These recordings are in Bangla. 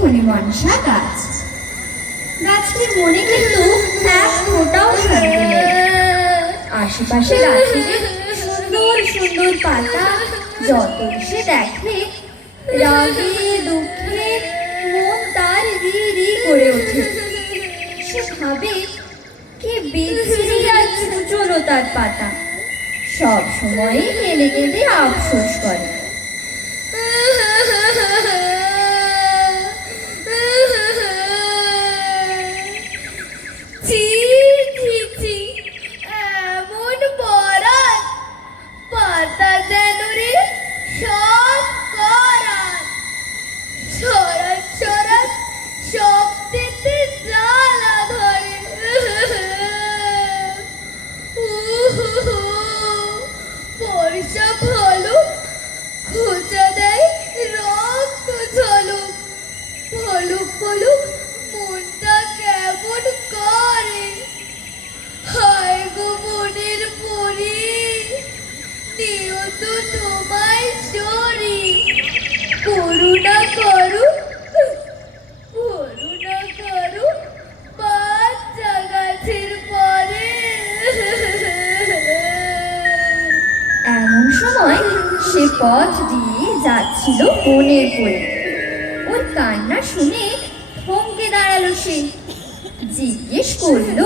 ফণিমনসা গাছ। গাছটির মনে কিন্তু এক ফোঁটাও শান্তি আশেপাশে গাছের সুন্দর সুন্দর পাতা যত সে দেখে, রাগে, দুঃখে মন তার রি করে ওঠে। সে ভাবে কি বিচ্ছিরি আর ছুচলো তার পাতা। সব সময় কেঁদে কেঁদে আফসোস করে। পথ দিয়ে যাচ্ছিল বনের কোলে। ওর কান্না শুনে থমকে দাঁড়াল সে। জিজ্ঞেস করল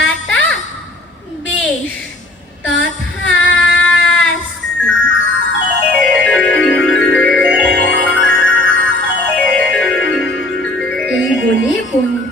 পাতা বেশ তথাস্তু। এই বলে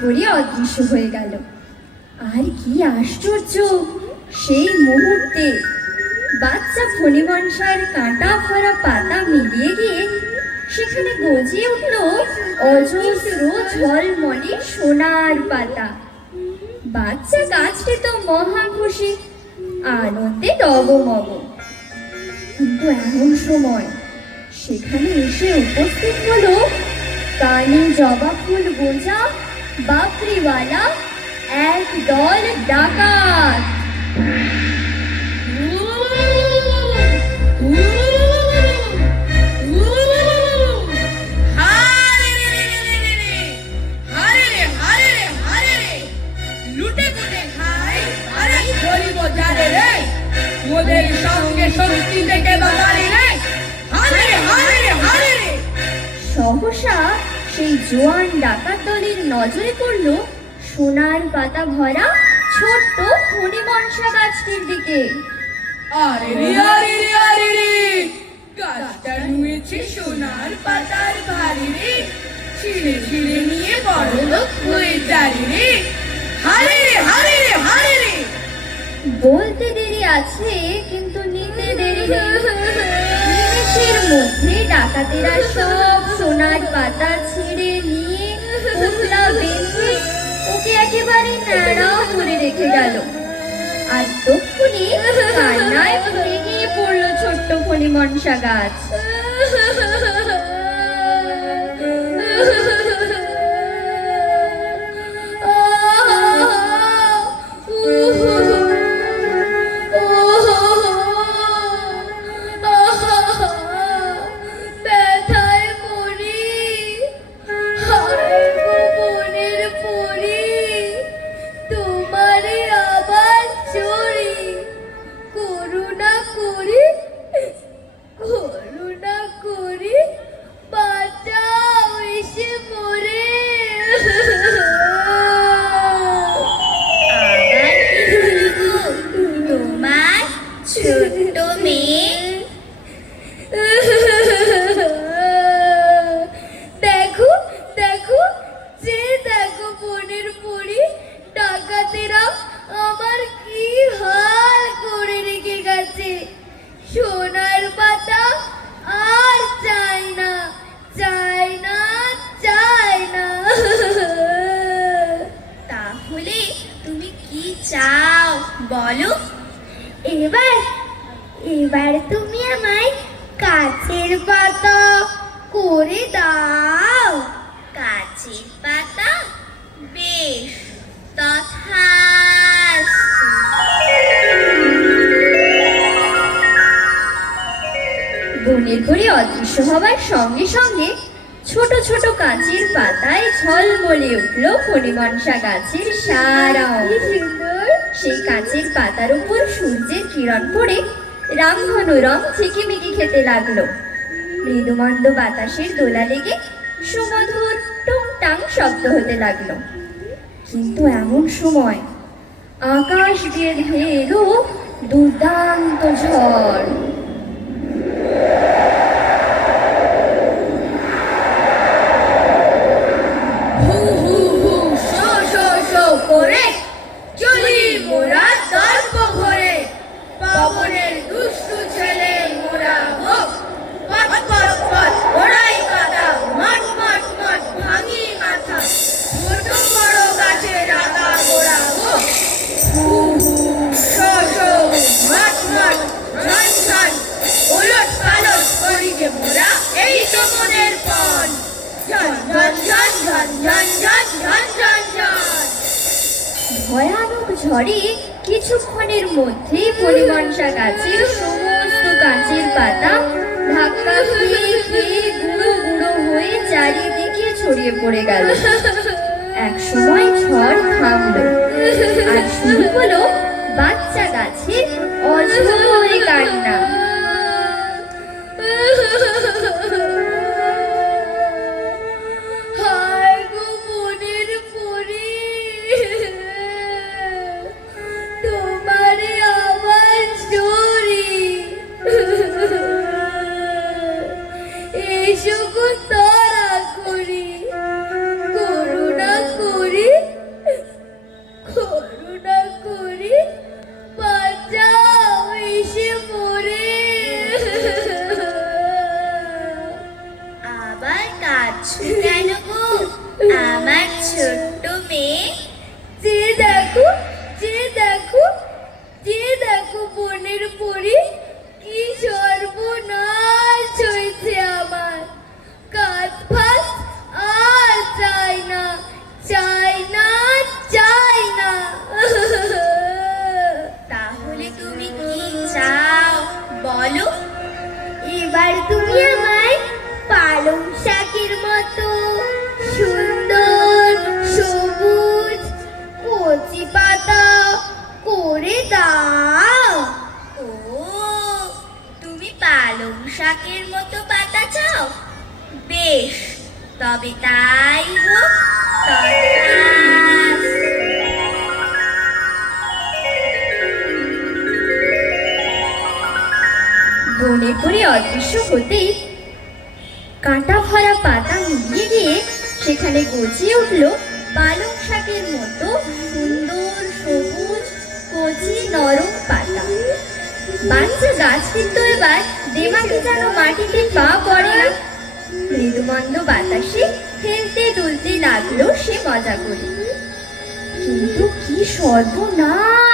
পরি অদৃশ্য হয়ে গেল। আর কি আশ্চর্য, সেই মুহূর্তে বাচ্চা ফণিমনসার কাঁটা ভরা পাতা মিলিয়ে গিয়ে সেখানে গজিয়ে উঠল অজস্র ঝলমলে সোনার পাতা। বাচ্চা গাছটি তো মহা খুশি। আনন্দে ডগমগ কিন্তু এমন সময় সেখানে এসে উপস্থিত হলো কানে জবা ফুল বোঝা বাপরিওয়ালা এক দল ডাকাত। মোদের ফণিমনসা গাছটির দিকে। আরে আরে আরে রে। গাছটা নুয়েছে সোনার পাতার ভারে রে। ছিঁড়ে ছিঁড়ে নিয়ে বড় লোক হয়ে যারে রে। হারে রে হারে রে হারে রে। বলতে দেরি আছে কিন্তু নিতে দেরি নিমেষের মধ্যে ডাকাতেরা সব সোনার পাতা ছিঁড়ে নিয়ে পুতলা বেঁধে ওকে একেবারে ন্যাড়া করে রেখে গেল। আর তক্ষুনি কান্নায় ভেঙে পড়ল ছোট্ট ফণিমনসা গাছ। ছোট্ট মেয়ে দেখো দেখো, যে দেখো বনের পরে ডাকাতেরা আমার কি হাল করে রেখে গেছে। সোনার পাতা আর চাই না চাই না চাই না। তাহলে তুমি কি চাও বলো? এবার এবার তুমি আমায় কাছের পাতা করে দাও। কাছের পাতা বেশ তথা বনের পরি অদৃশ্য হওয়ার সঙ্গে সঙ্গে ছোট ছোট কাঁচের পাতায় ঝলমলে উঠল ফণিমনসা গাছের সারা। সেই কাঁচের পাতার উপর সূর্যের কিরণ পড়ে রামঘন রং ঝিকিমিকি খেতে লাগল। মৃদুমন্দ বাতাসের দোলা লেগে সুমধুর টুংটাং শব্দ হতে লাগল। কিন্তু এমন সময় আকাশ দিয়ে ধেয়ে এলো দুর্দান্ত ঝড়। ঝড়ে কিছুক্ষণের মধ্যে পরিমনসা গাছের সমস্ত গাছের পাতা ধাক্কা খেয়ে খেয়ে গুঁড়ো গুঁড়ো হয়ে চারিদিকে ছড়িয়ে পড়ে গেল। এক সময় ঝড় থামল। আর শুরু হলো বাচ্চা গাছের অঝরে কান্না। সুগুণ কাঁটা ভরা পাতা মিলিয়ে গিয়ে সেখানে গজিয়ে উঠল পালং শাকের মতো সুন্দর সবুজ, কচি, নরম পাতা। বাচ্চা গাছ কিন্তু এবার দেমাকে যেন মাটিতে পা পড়ে না। মৃদুমন্দ বাতাসে হেলতে দুলতে লাগল সে মজা করে। কিন্তু কি সর্বনাশ!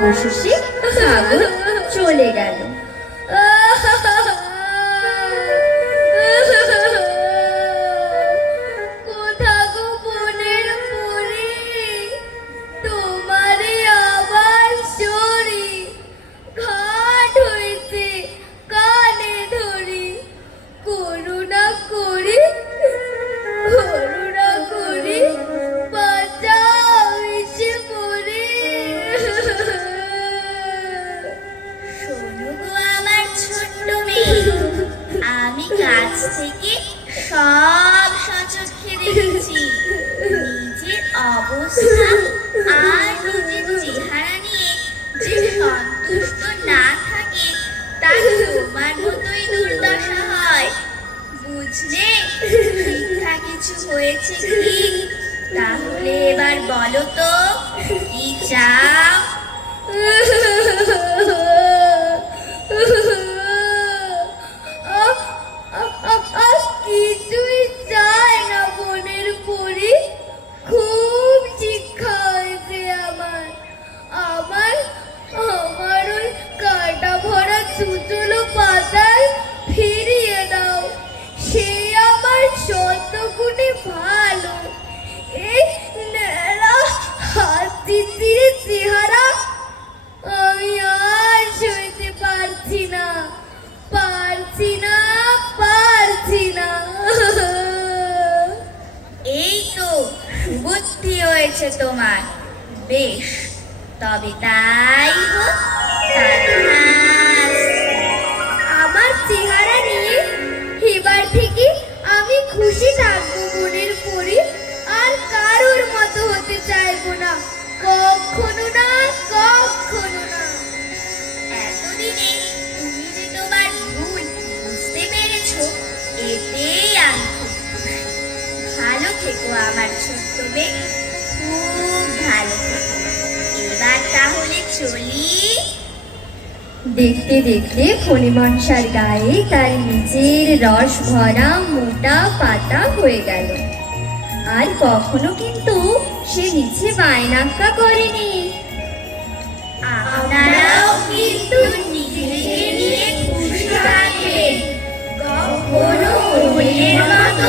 故事。কাছ থেকে সব সচক্ষে দেখেছি। নিজের অবস্থা আর নিজের চেহারা নিয়ে যে সন্তুষ্ট না থাকে তার তোমার মতোই দুর্দশা হয়। বুঝলে? শিক্ষা কিছু হয়েছে কি? তাহলে এবার বলো তো, কি চাও? চলি দেখতে দেখতে ফণিমনসার গায়ে তার নিজের রস ভরা মোটা পাতা হয়ে গেল। আর কখনো কিন্তু সে নিচে বায়নাক্কা করেনি। আপনারাও কিন্তু কখনো মতো